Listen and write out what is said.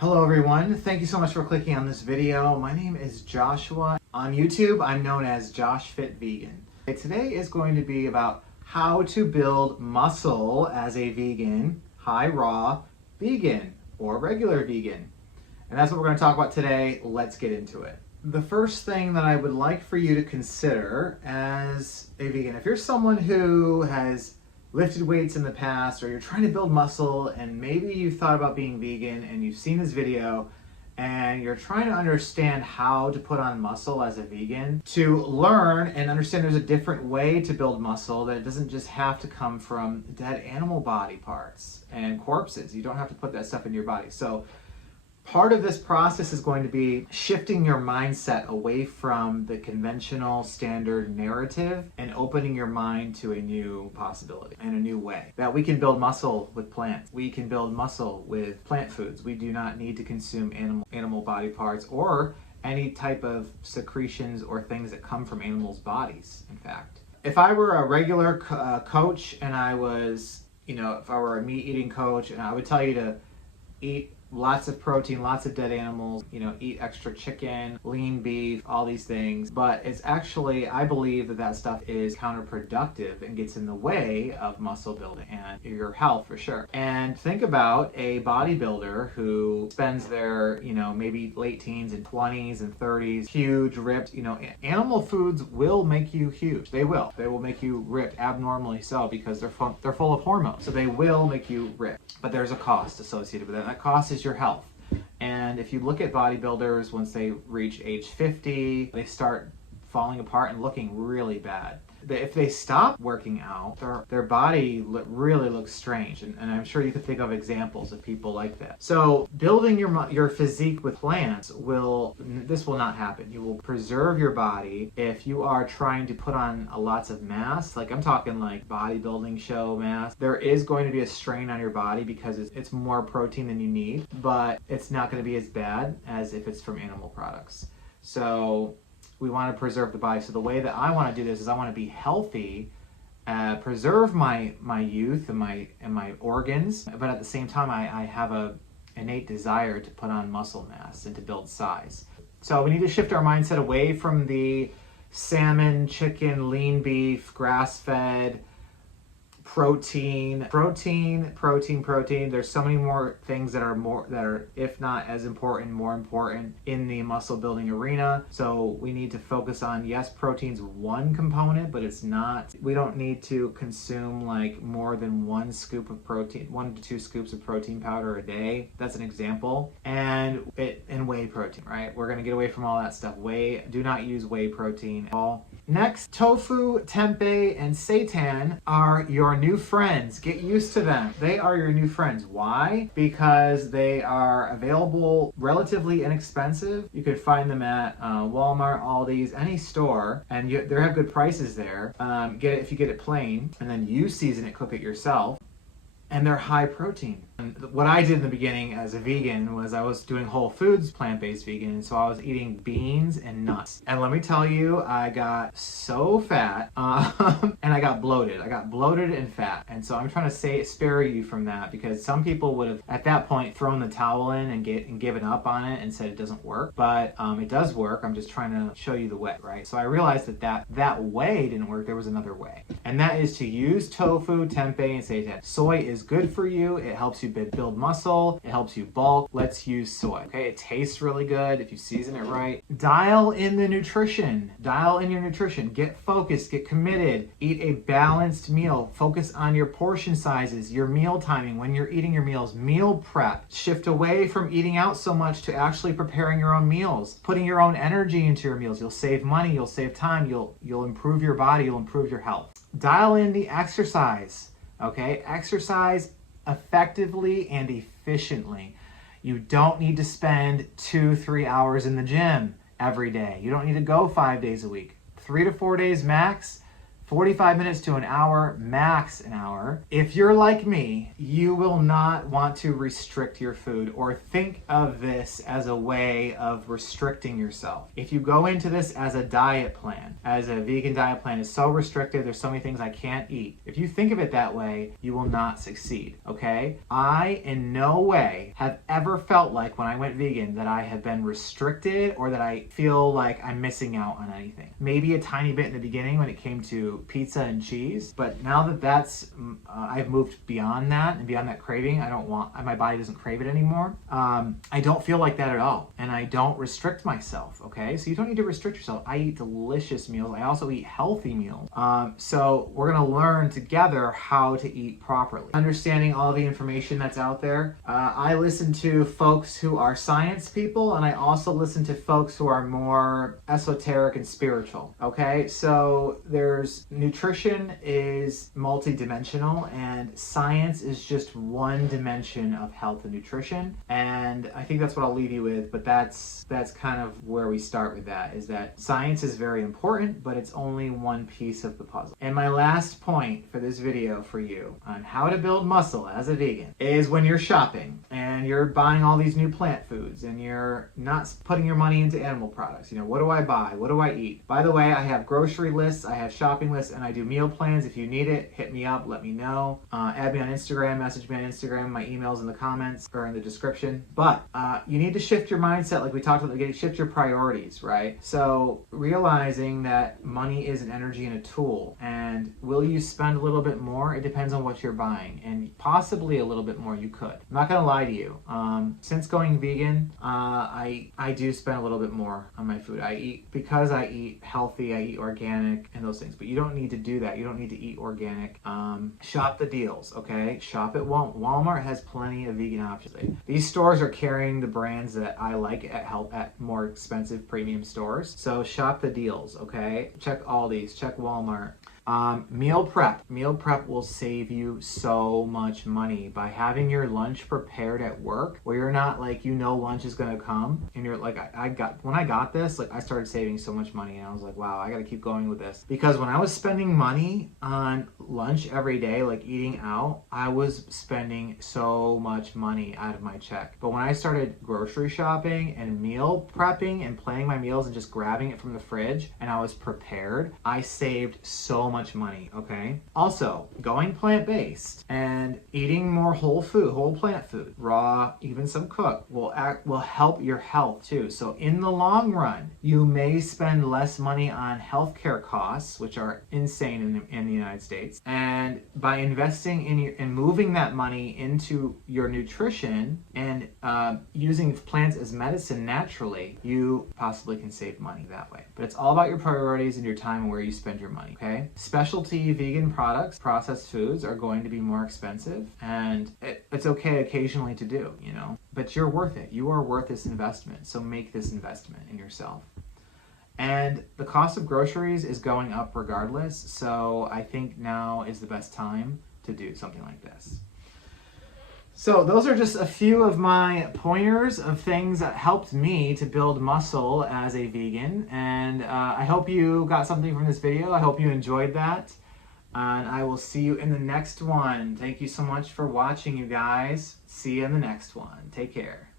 Hello everyone, thank you so much for clicking on this video. My name is Joshua. On YouTube, I'm known as JoshFitVegan. Today is going to be about how to build muscle as a vegan, high raw vegan, or regular vegan. And that's what we're going to talk about today. Let's get into it. The first thing that I would like for you to consider as a vegan, if you're someone who has lifted weights in the past, or you're trying to build muscle and maybe you've thought about being vegan and you've seen this video and you're trying to understand how to put on muscle as a vegan, to learn and understand there's a different way to build muscle, that it doesn't just have to come from dead animal body parts and corpses. You don't have to put that stuff in your body. So part of this process is going to be shifting your mindset away from the conventional standard narrative and opening your mind to a new possibility and a new way. That we can build muscle with plants. We can build muscle with plant foods. We do not need to consume animal body parts or any type of secretions or things that come from animals' bodies, in fact. If I were a regular coach and I was, if I were a meat eating coach, and I would tell you to eat lots of protein, lots of dead animals, eat extra chicken, lean beef, all these things. But it's actually, I believe that stuff is counterproductive and gets in the way of muscle building and your health for sure. And think about a bodybuilder who spends their, maybe late teens and 20s and 30s, huge, ripped, animal foods will make you huge. They will. They will make you ripped, abnormally so, because they're full of hormones. So they will make you ripped. But there's a cost associated with that. And that cost is your health. And if you look at bodybuilders, once they reach age 50, they start falling apart and looking really bad. If they stop working out, their body really looks strange. And I'm sure you could think of examples of people like that. So building your physique with plants this will not happen. You will preserve your body if you are trying to put on lots of mass. Like I'm talking like bodybuilding show mass. There is going to be a strain on your body because it's more protein than you need, but it's not going to be as bad as if it's from animal products. So we want to preserve the body. So the way that I want to do this is I want to be healthy, preserve my youth and my organs, but at the same time I have a innate desire to put on muscle mass and to build size. So we need to shift our mindset away from the salmon, chicken, lean beef, grass-fed, protein. There's so many more things that are, if not as important, more important in the muscle building arena. So we need to focus on, yes, protein's one component, but it's not. We don't need to consume like more than 1 to 2 scoops of protein powder a day. That's an example. And whey protein, right? We're gonna get away from all that stuff. Do not use whey protein at all. Next, tofu, tempeh, and seitan are your new friends. Get used to them. They are your new friends. Why? Because they are available relatively inexpensive. You could find them at Walmart, Aldi's, any store, and they have good prices there. Get it if you get it plain, and then you season it, cook it yourself. And they're high protein. And what I did in the beginning as a vegan was I was doing whole foods, plant-based vegan, and so I was eating beans and nuts. And let me tell you, I got so fat, and I got bloated. I got bloated and fat. And so I'm trying to spare you from that, because some people would have, at that point, thrown the towel in and given up on it and said it doesn't work. But it does work. I'm just trying to show you the way, right? So I realized that way didn't work. There was another way. And that is to use tofu, tempeh, and seitan. Soy is good for you. It helps you build muscle. It helps you bulk. Let's use soy. Okay, it tastes really good if you season it right. Dial in the nutrition. Dial in your nutrition. Get focused. Get committed. Eat a balanced meal. Focus on your portion sizes, your meal timing, when you're eating your meals. Meal prep. Shift away from eating out so much to actually preparing your own meals. Putting your own energy into your meals. You'll save money. You'll save time. You'll improve your body. You'll improve your health. Dial in the exercise. Okay, exercise effectively and efficiently. You don't need to spend 2-3 hours in the gym every day. You don't need to go 5 days a week. 3 to 4 days max. 45 minutes to an hour, max an hour. If you're like me, you will not want to restrict your food or think of this as a way of restricting yourself. If you go into this as a diet plan, as a vegan diet plan is so restricted, there's so many things I can't eat. If you think of it that way, you will not succeed, okay? I in no way have ever felt like when I went vegan that I have been restricted or that I feel like I'm missing out on anything. Maybe a tiny bit in the beginning when it came to pizza and cheese, but now that I've moved beyond that and beyond that craving, my body doesn't crave it anymore. I don't feel like that at all, and I don't restrict myself, okay? So you don't need to restrict yourself. I eat delicious meals. I also eat healthy meals. So we're gonna learn together how to eat properly. Understanding all the information that's out there. I listen to folks who are science people, and I also listen to folks who are more esoteric and spiritual, okay? So there's nutrition is multidimensional, and science is just one dimension of health and nutrition. And I think that's what I'll leave you with, but that's kind of where we start with that, is that science is very important, but it's only one piece of the puzzle. And my last point for this video for you on how to build muscle as a vegan is when you're shopping and you're buying all these new plant foods and you're not putting your money into animal products. You know, what do I buy? What do I eat? By the way, I have grocery lists, I have shopping lists, and I do meal plans. If you need it, hit me up, let me know. Add me on Instagram, message me on Instagram. My email's in the comments or in the description. But you need to shift your mindset, like we talked about, shift your priorities, right? So realizing that money is an energy and a tool, and will you spend a little bit more? It depends on what you're buying, and possibly a little bit more you could. I'm not gonna lie to you. Since going vegan, I do spend a little bit more on my food. Because I eat healthy, I eat organic and those things, but you don't need to do that. You don't need to eat organic. Shop the deals, okay? Shop at Walmart. Walmart has plenty of vegan options. These stores are carrying the brands that I like at more expensive premium stores. So shop the deals, okay? Check Aldi's, check Walmart. Meal prep. Meal prep will save you so much money by having your lunch prepared at work, where you're not like, lunch is gonna come, and you're like, when I got this, like I started saving so much money, and I was like, wow, I gotta keep going with this. Because when I was spending money on lunch every day, like eating out, I was spending so much money out of my check. But when I started grocery shopping and meal prepping and planning my meals and just grabbing it from the fridge, and I was prepared, I saved so much money, okay? Also, going plant-based and eating more whole plant food, raw, even some cooked, will help your health too. So in the long run, you may spend less money on healthcare costs, which are insane in the United States. And by investing in moving that money into your nutrition and using plants as medicine naturally, you possibly can save money that way. But it's all about your priorities and your time and where you spend your money, okay? Specialty vegan products, processed foods, are going to be more expensive, and it's okay occasionally to do, but you're worth it. You are worth this investment, so make this investment in yourself. And the cost of groceries is going up regardless, so I think now is the best time to do something like this. So those are just a few of my pointers of things that helped me to build muscle as a vegan. And I hope you got something from this video. I hope you enjoyed that. And I will see you in the next one. Thank you so much for watching, you guys. See you in the next one. Take care.